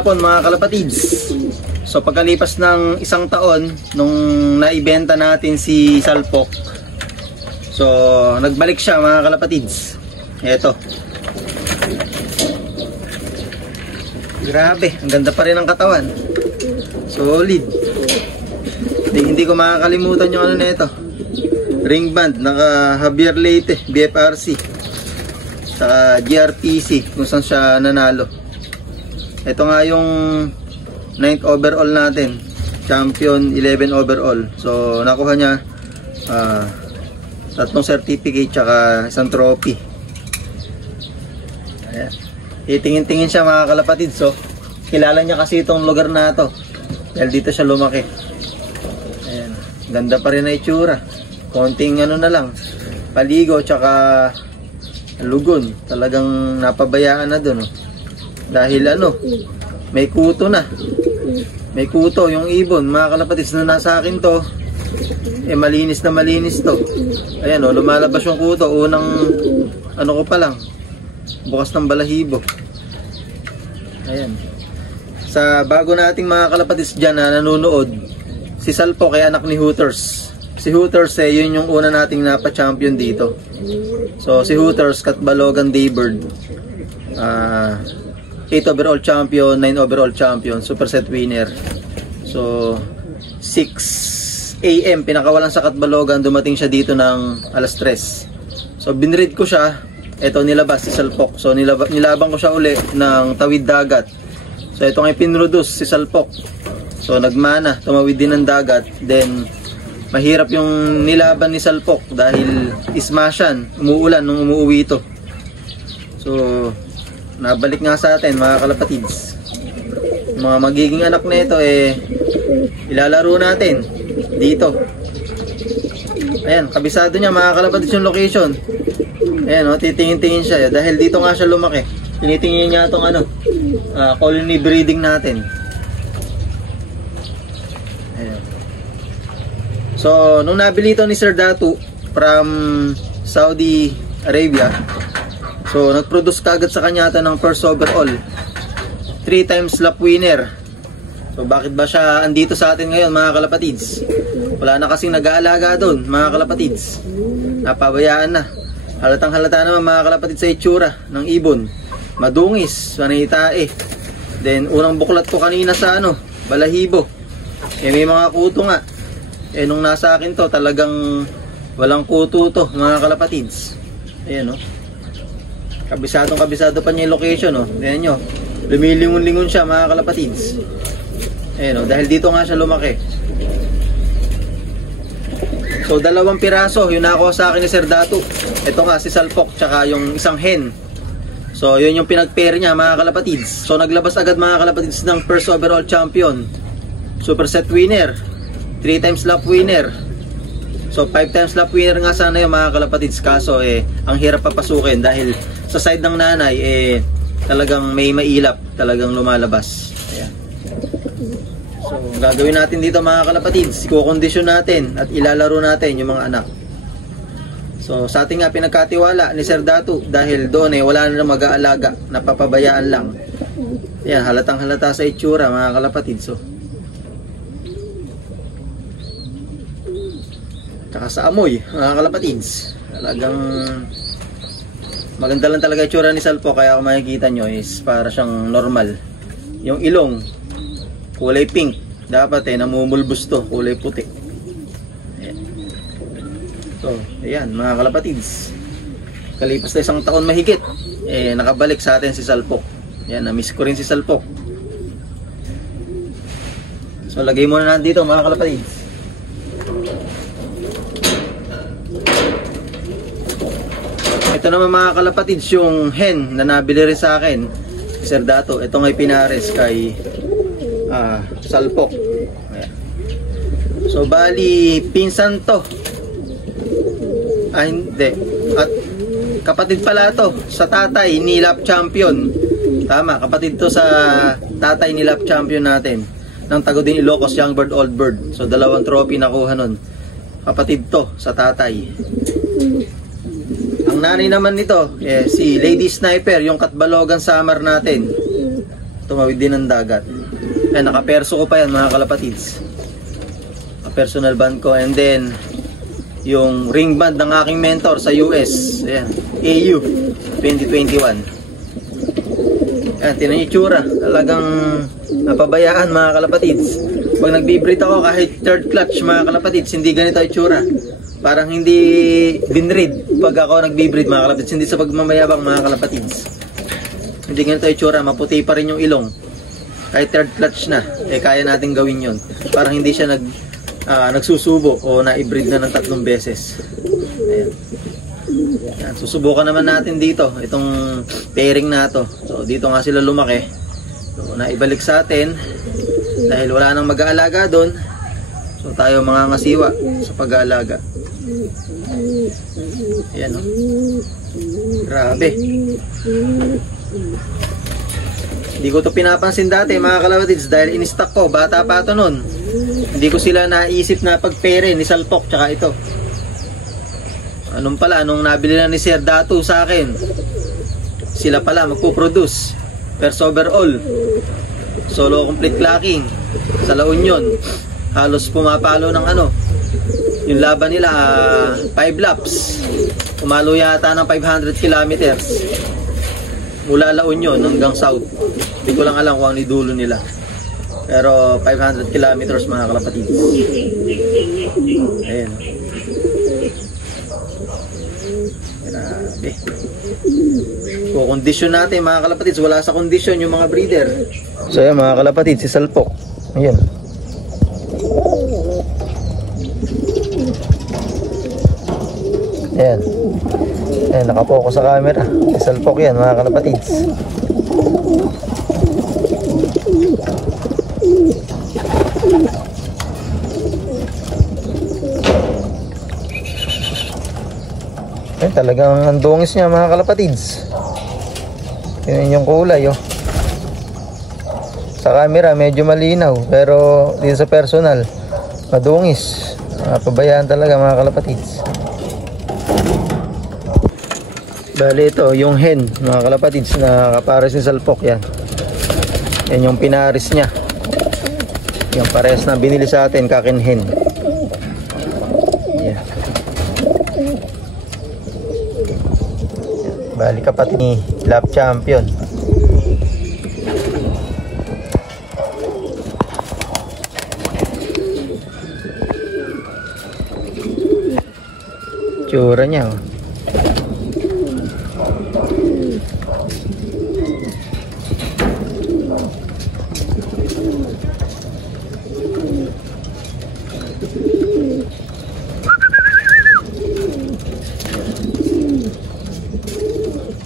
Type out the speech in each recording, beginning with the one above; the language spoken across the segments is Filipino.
hapon mga kalapatids. So pagkalipas ng isang taon nung naibenta natin si Salpok, so nagbalik siya mga kalapatids. Eto. Grabe, ang ganda pa rin ng katawan. Solid. Hindi ko makakalimutan yung ano nito. Ring band, naka Javier Leyte, BFRC. Sa GRPC kung saan siya nanalo. Ito nga yung 9th overall natin, champion 11 overall. So nakuha niya 3 certificate tsaka isang trophy. Ayan. Titingin-tingin siya mga kalapatid. So kilala niya kasi itong lugar na to dahil dito siya lumaki. Ayan. Ganda pa rin na itsura. Konting ano na lang, paligo tsaka lugon. Talagang napabayaan na dun, oh. Dahil ano, may kuto na. May kuto yung ibon. Mga kalapatids, na nasa akin to, malinis na malinis to. Ayan o, lumalabas yung kuto. Unang, ano ko pa lang, bukas ng balahibo. Ayan. Sa bago nating mga kalapatids dyan na nanonood, si Salpok ay anak ni Hooters. Si Hooters yun yung una nating napa-champion dito. So si Hooters, Katbalogan Daybird, 8 overall champion, 9 overall champion, super set winner. So 6 AM pinakawalan sa Katbalogan, dumating siya dito ng alas 3. So binread ko siya. Ito nilabas si Salpok. So nilabang ko siya uli ng tawid dagat. So ito nga pinroduce si Salpok. So nagmana, tumawid din ng dagat. Then mahirap yung nilaban ni Salpok dahil ismasyan, umuulan nung umuwi ito. So nabalik nga sa atin mga kalapatids. Mga magiging anak na ito ilalaro natin dito. Ayan, kabisado niya mga kalapatids yung location. Ayan o, titingin-tingin siya dahil dito nga siya lumaki. Tinitingin niya itong ano, colony breeding natin. Ayan. So nung nabili ito ni Sir Datu from Saudi Arabia, so nagproduce kagad sa kanya ito ng first overall, 3 times lap winner. So bakit ba siya andito sa atin ngayon mga kalapatids? Wala na kasing nag-aalaga doon mga kalapatids. Napabayaan na. Halatang halata naman mga kalapatids sa itsura ng ibon. Madungis, manitae. Then unang buklat ko kanina sa ano, balahibo. May mga kuto nga. Nung nasa akin to talagang walang kuto to mga kalapatids. Ayan o. Kabisado pa niya yung location, oh. Ayan nyo, lumilingon-lingon siya mga kalapatids. Ayan, oh. Dahil dito nga siya lumaki. So 2 piraso yung nakuha sa akin ni Sir Datu. Ito nga si Salpok tsaka yung isang hen. So yun yung pinag-pair niya mga kalapatids. So naglabas agad mga kalapatids ng first overall champion, super set winner, 3 times lap winner. So 5 times lap winner nga sana yung mga kalapatids. Kaso ang hirap papasukin dahil sa side ng nanay talagang may mailap, talagang lumalabas. Ayan. So gagawin natin dito mga kalapatids, ikukondisyon natin at ilalaro natin yung mga anak. So sa ating nga pinagkatiwala ni Sir Datu dahil doon wala na mag-aalaga, napapabayaan lang. Ayan, halatang halata sa itsura mga kalapatids. So tsaka sa amoy mga kalapatids, talagang maganda lang talaga itsura ni Salpok. Kaya kung makikita nyo is para siyang normal. Yung ilong kulay pink, dapat namumulbos to, kulay puti. Ayan. So ayan mga kalapatids, kalipas na isang taon mahigit nakabalik sa atin si Salpok. Ayan, na-miss ko rin si Salpok. So lagay muna natin dito mga kalapatids. Ito naman mga kalapatids yung hen na nabili rin sa akin Sir Dato. Ito nga'y pinares kay Salpok. Ayan. So bali pinsan to. Hindi. At kapatid pala to sa tatay ni lap champion. Tama, kapatid to sa tatay ni lap champion natin ng Tagudin Ilocos Young Bird Old Bird. So 2 trophy nakuha nun. Kapatid to sa tatay. Ang nanay naman nito, si Lady Sniper, yung Katbalogan Summer natin. tumawid din ng dagat. Ayan, nakaperso ko pa yan mga kalapatids. Personal band ko. And then yung ring band ng aking mentor sa US. Ayan, AU 2021. Ayan, tinan yung itsura. Talagang napabayaan mga kalapatids. Pag nagbi-breed ako kahit third clutch mga kalapatids, hindi ganito itsura. Parang hindi binread pag ako nagbi-breed mga kalapatids. Hindi sa pagmamayabang mga kalapatids. Hindi ganito itsura. Maputi pa rin yung ilong. Kahit third clutch na, kaya natin gawin yon. Parang hindi siya nagsusubo o na-breed na ng 3 beses. Ayan. Ayan. Susubukan naman natin dito itong pairing na to. So dito nga sila lumaki. So naibalik sa atin dahil wala nang mag-aalaga doon. So tayo mga ngasiwa sa pag-aalaga. Ayan, oh. Grabe. Hindi ko to pinapansin dati mga kalapatids dahil in-stock ko, bata pa ito nun. Hindi ko sila naisip na pag-pere ni Salpok tsaka ito. Anong pala, nung nabili na ni Sir Datu sa akin, sila pala magpuproduce. First overall, solo complete clacking sa La Union. Halos pumapalo ng yung laban nila 5 laps. Umalo yata ng 500 kilometers. Mula La Union hanggang South. Hindi ko lang alam kung ano dulo nila. Pero 500 kilometers mga kalapatids. Ayan. Grabe. Kondisyon natin mga kalapatids. Wala sa kondisyon yung mga breeder. So ayan mga kalapatids, si Salpok. Ayan. Ayan. Ayan, nakapokus sa camera. Si Salpok yan mga kalapatids. Ayan, talagang ang dungis niya mga kalapatids. Tingnan yung kulay, oh. Sa camera medyo malinaw, pero dito sa personal madungis. Pabayaan talaga mga kalapatids. Bali ito, yung hen mga kalapatids na kapares ni Salpok yan. Yan yung pinaris niya. Yung pares na binili sa atin, kakin hen. Yan. Bali kapatid ni lap champion. Tsura niya, oh.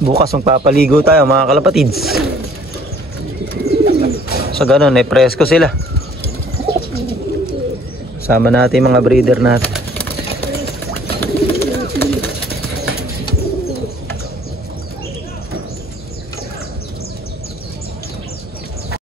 Bukas magpapaligo tayo mga kalapatids. So ganun, presko sila. Sama natin mga breeder natin.